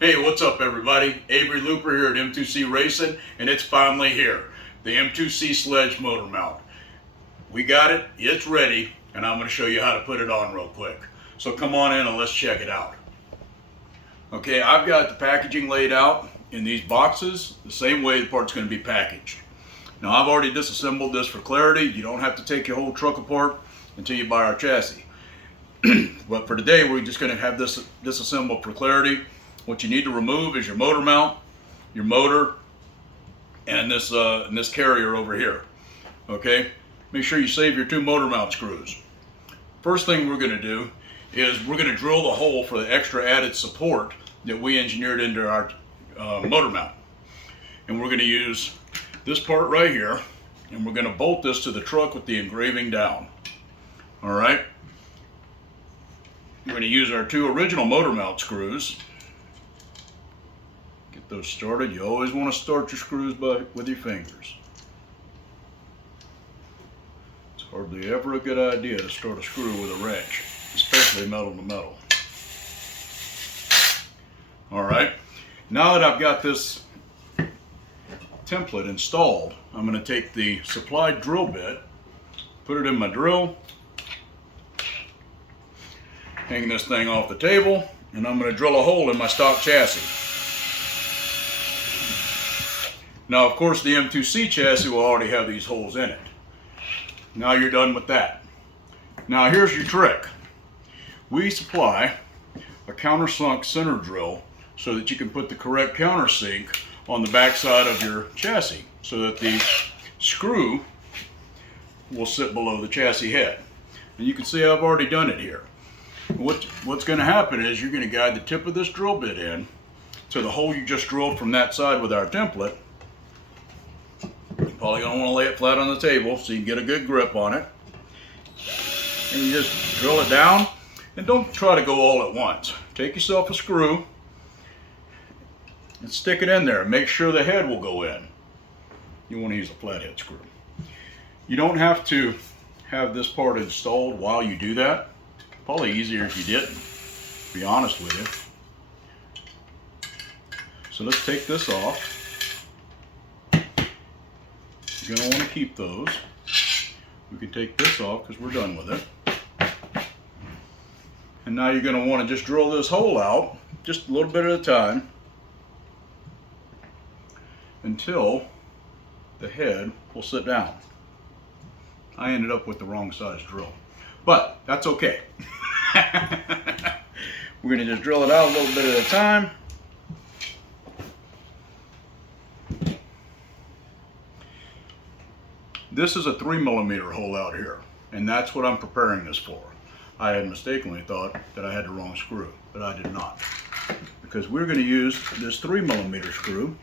Hey, what's up everybody? Avery Looper here at M2C Racing, and it's finally here. The M2C sledge motor mount. We got it, it's ready, and I'm going to show you how to put it on real quick. So come on in and let's check it out. Okay, I've got the packaging laid out in these boxes, the same way the part's going to be packaged. Now I've already disassembled this for clarity. You don't have to take your whole truck apart until you buy our chassis. But for today, we're just going to have this disassembled for clarity. What you need to remove is your motor mount, your motor, and this carrier over here. Okay, make sure you save your two motor mount screws. First thing we're going to do is we're going to drill the hole for the extra added support that we engineered into our motor mount. And we're going to use this part right here, and we're going to bolt this to the truck with the engraving down. All right. We're going to use our two original motor mount screws. Get those started. You always want to start your screws with your fingers. It's hardly ever a good idea to start a screw with a wrench, especially metal to metal. All right. Now that I've got this template installed, I'm going to take the supplied drill bit, put it in my drill, hang this thing off the table, and I'm going to drill a hole in my stock chassis. Now, of course, the M2C chassis will already have these holes in it. Now you're done with that. Now here's your trick. We supply a countersunk center drill so that you can put the correct countersink on the back side of your chassis so that the screw will sit below the chassis head. And you can see I've already done it here. What's going to happen is you're going to guide the tip of this drill bit in to the hole you just drilled from that side with our template. You're probably going to want to lay it flat on the table so you can get a good grip on it. And you just drill it down, and don't try to go all at once. Take yourself a screw and stick it in there. Make sure the head will go in. You want to use a flathead screw. You don't have to have this part installed while you do that. Probably easier if you didn't, to be honest with you. So let's take this off. You're going to want to keep those. We can take this off because we're done with it. And now you're going to want to just drill this hole out, just a little bit at a time, until the head will sit down. I ended up with the wrong size drill, but that's okay. We're going to just drill it out a little bit at a time. This is a 3mm hole out here, and that's what I'm preparing this for. I had mistakenly thought that I had the wrong screw, but I did not. Because we're going to use this 3mm screw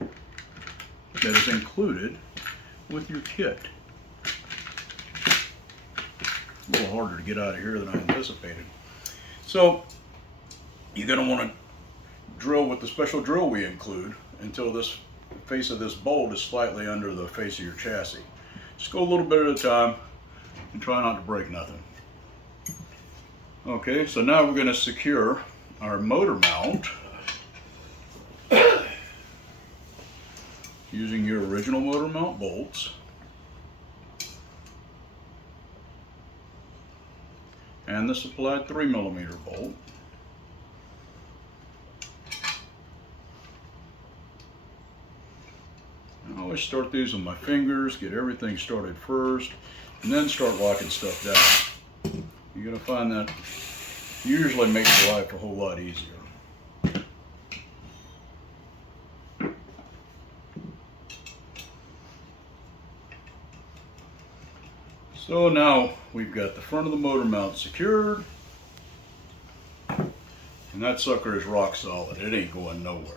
that is included with your kit. A little harder to get out of here than I anticipated. So you're going to want to drill with the special drill we include until this face of this bolt is slightly under the face of your chassis. Just go a little bit at a time and try not to break nothing. Okay, so now we're going to secure our motor mount using your original motor mount bolts and the supplied 3mm bolt. I always start these with my fingers, get everything started first, and then start locking stuff down. You're going to find that usually makes your life a whole lot easier. So now we've got the front of the motor mount secured, and that sucker is rock solid. It ain't going nowhere.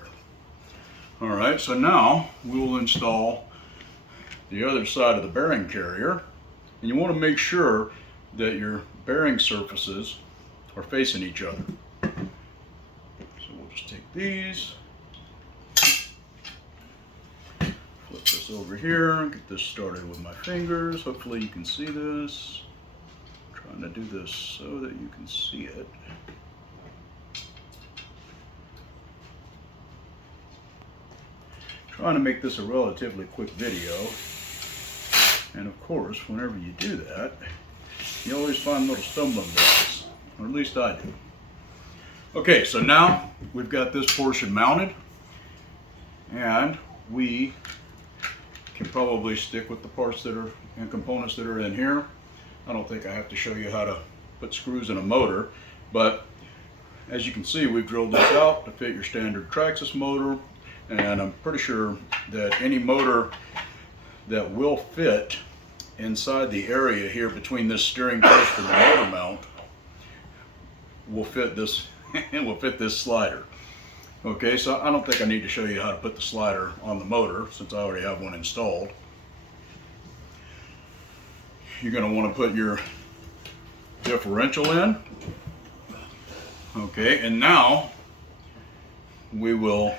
All right, so now we will install the other side of the bearing carrier, and you want to make sure that your bearing surfaces are facing each other. So we'll just take these, flip this over here, and get this started with my fingers. Hopefully you can see this. I'm trying to do this so that you can see it. trying to make this a relatively quick video. And of course, whenever you do that, you always find little stumbling blocks, or at least I do. Okay, so now we've got this portion mounted, and we can probably stick with the parts that are and components that are in here. I don't think I have to show you how to put screws in a motor, but as you can see, we've drilled this out to fit your standard Traxxas motor, and I'm pretty sure that any motor that will fit inside the area here between this steering post and the motor mount will fit this will fit this slider. Okay, so I don't think I need to show you how to put the slider on the motor since I already have one installed. You're going to want to put your differential in. Okay, and now we will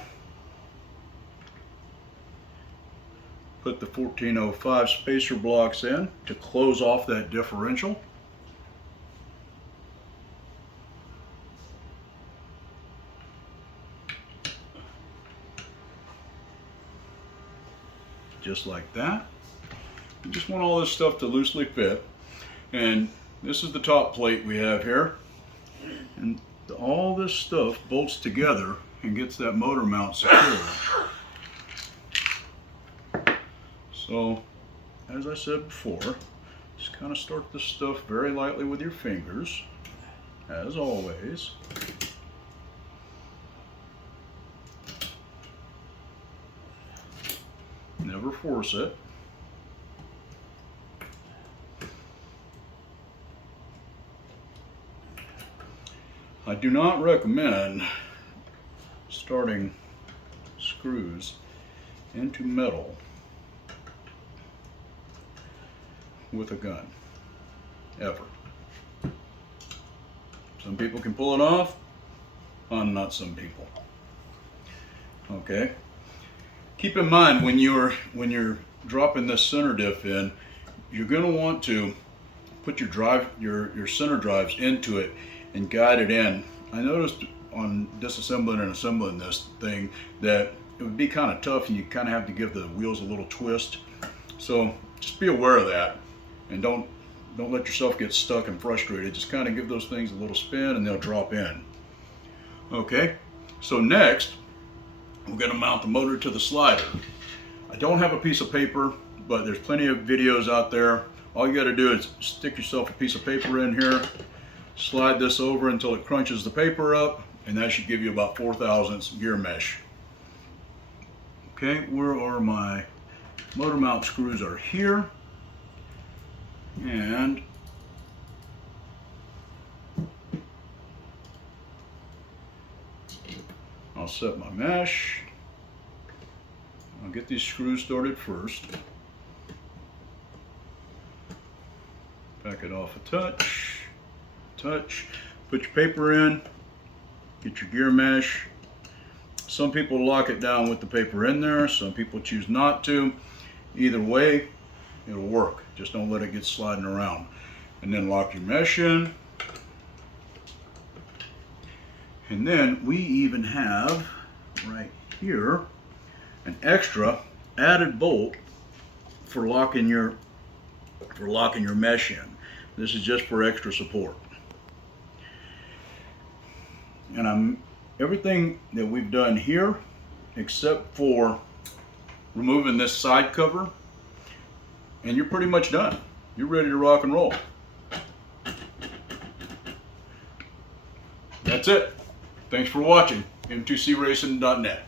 put the 1405 spacer blocks in to close off that differential. Just like that. You just want all this stuff to loosely fit. And this is the top plate we have here. And all this stuff bolts together and gets that motor mount secure. So, as I said before, just kind of start this stuff very lightly with your fingers, as always. Never force it. I do not recommend starting screws into metal with a gun, ever. Some people can pull it off, I'm not some people. Okay? Keep in mind when you're dropping this center diff in, you're going to want to put your center drives into it and guide it in. I noticed on disassembling and assembling this thing that it would be kind of tough and you kind of have to give the wheels a little twist. So just be aware of that and don't let yourself get stuck and frustrated. Just kind of give those things a little spin and they'll drop in. Okay, so next we're going to mount the motor to the slider. I don't have a piece of paper, but there's plenty of videos out there. All you got to do is stick yourself a piece of paper in here, slide this over until it crunches the paper up, and that should give you about 4/1000 gear mesh. Okay, where are my motor mount screws? Are here, and I'll set my mesh. I'll get these screws started first. Back it off a touch. Put your paper in. Get your gear mesh. Some people lock it down with the paper in there. Some people choose not to. Either way, it'll work. Just don't let it get sliding around. And then lock your mesh in. And then we even have right here an extra added bolt for locking your mesh in. This is just for extra support. And everything that we've done here, except for removing this side cover, and you're pretty much done. You're ready to rock and roll. That's it. Thanks for watching. M2CRacing.net.